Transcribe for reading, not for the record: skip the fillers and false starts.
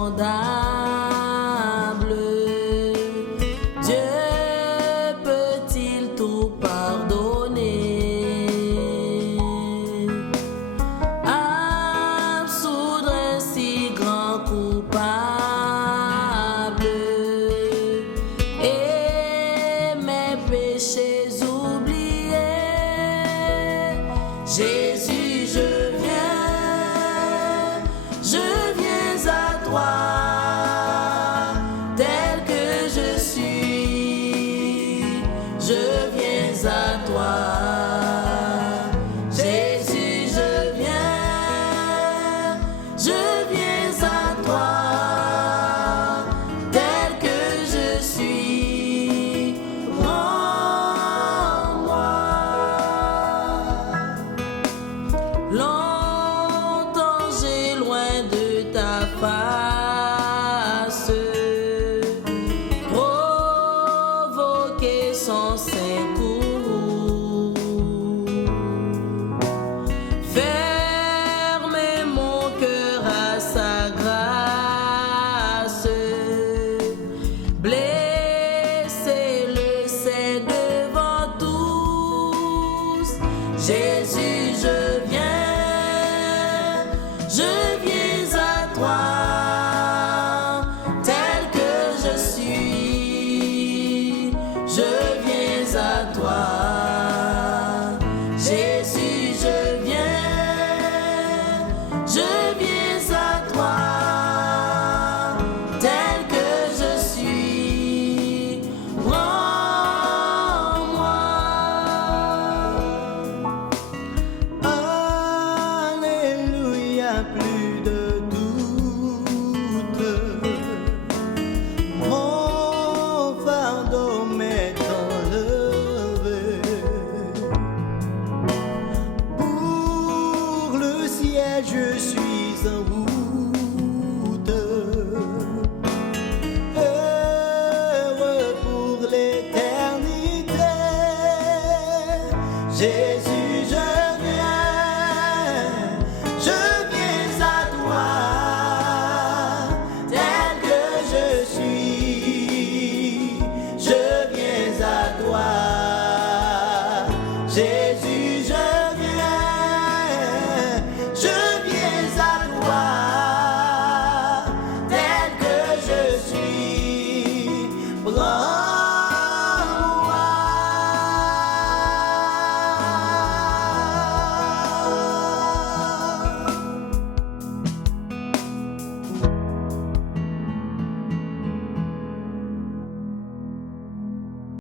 insondable. Dieu peut-il tout pardonner, absoudre un si grand coupable et mes péchés oubliés? Jésus, je viens à toi, tel que je suis, je viens à toi. Jésus, je viens à toi, tel que je suis, rends-moi. Longtemps j'ai loin de ta face provoqué son saint courroux. Fermez mon cœur à sa grâce, blessez-le, c'est devant tous. Jésus, je viens à toi, tel que je suis, je viens à toi. Jésus, je viens à toi, tel que je suis, prends-moi. Alléluia, plus de doute, mon fardeau m'est enlevé. Pour le ciel, je suis en route.